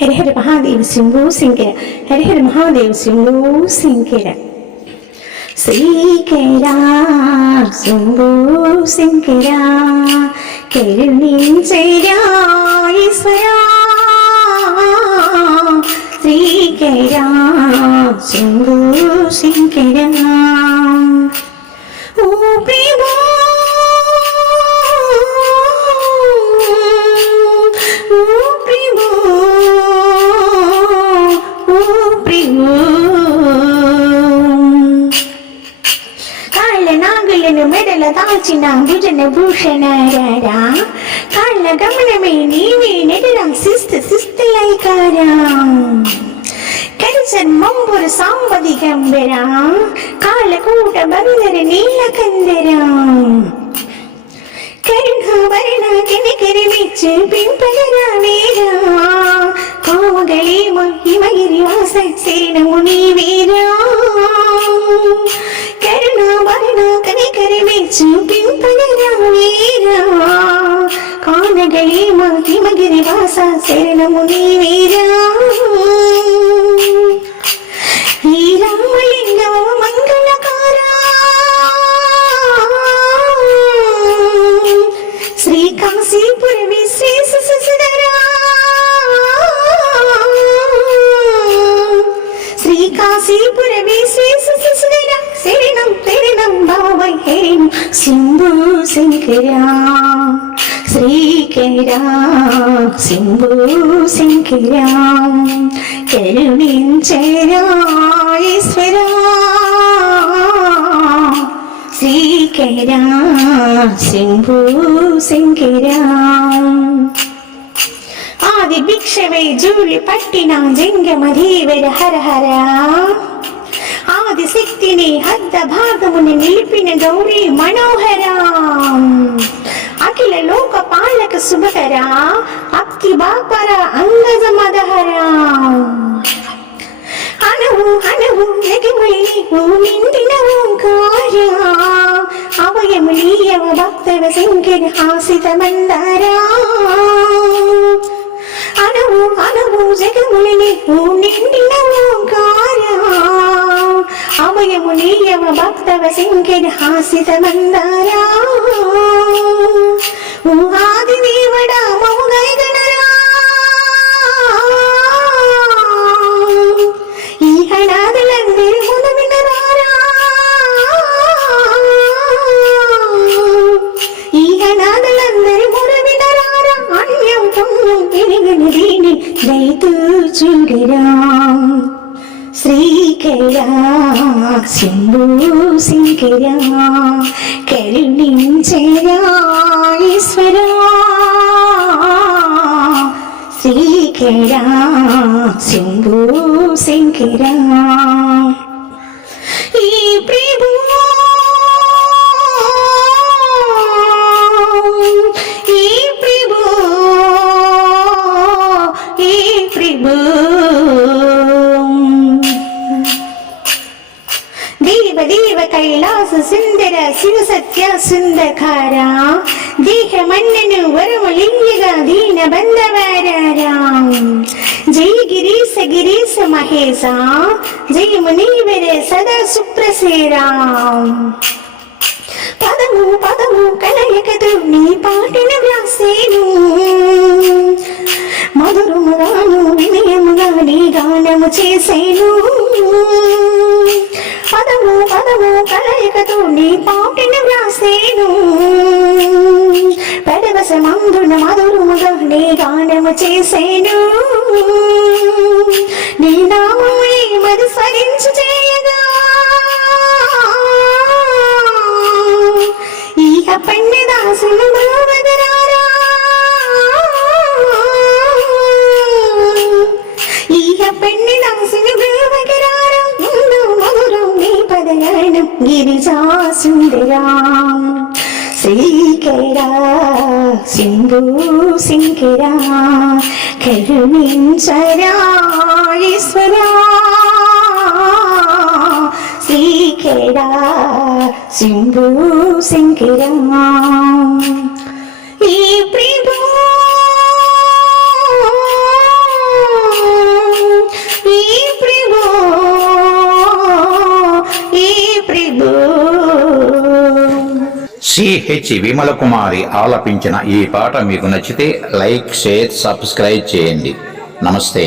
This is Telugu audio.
హరి హరి మహాదేవ్ శంభూ శంకర. హరి హరి మహాదేవ్ శంభూ శంకర. శ్రీకరా శంభూ శంకర. కరుణించరా ఈశ్వరా శ్రీకరా శంకర. ఓ దాల్చిన భుజన భూషణారా కాళ్ళ గమనమే నీవే నెడరం శిస్తు శిస్తులైకారా కరిసన్ మంబురు సాంబది గంబెరా? కాళ్ళకూట బందరి నీల కందెరా? కరుణావరణ కినికిరిమిచ్చు పింపగరా వీరా కామగళి మహిమగిరి వాస శరణము నీవేరా? కరుణావరణ కనికరిమిచ్చు కానగళి మహిమగిరి వాస శరణము నీవేరా. శంభు శంకరా శ్రీకరా శంభు శంకరా కరుణించరా ఈశ్వరా శ్రీకరా శంభు శంకరా ఆది భిక్షవే జూలి పట్టిన జంగమధీవర హర హరా ఆది శక్తిని అర్ధ భాగముని నిలిపిన గౌరీ మనోహరా. అఖిల లోక పాలక శుభకర అక్కి బాపర అంగజ మదహరా. అనవు అనవు ఎగిమై నిండిన ఓంకార. అవయము నీయవ భక్తవ శంకర హాసిత మందారా. అవయము నీయవ భక్తవ శంకర హాసిత మందారా ఊహాది దేవడా మముగై ఈ హడాదులందరి ముందు వినరారా ఈ ముందు వినరారా అన్యం దీని రైతు చూడరా. శ్రీకరా శంభు శంకరా కరుణించరా ఈశ్వరా. శ్రీకరా శంభు శంకరా. ఈ ప్రభు సుందర శివ సత్య సుందకార దేహ మన్నను వరములింగగా దీన బంధవారారా జై గిరీశ గిరీశ మహేశ జై మునీవర సదా సుప్రసేరా పదము పదము కలయకదు నీ పాటిన వ్రాసేను మధురముగాను వినయముగా నీ గానము చేసేను పదము పదము కలయికతో నీ పాటిన వ్రాసేను. పెడవసమందున మధురముగా నీ గానము చేసేను. నీ నామ గిరిజా సుందరాం శ్రీకరా సింధు సింకరా కరుణించరా ఈశ్వరా శ్రీకరా సింధు సింకరా సిహెచ్ విమల కుమారి ఆలపించిన ఈ పాట మీకు నచ్చితే లైక్ షేర్ సబ్స్క్రైబ్ చేయండి. నమస్తే.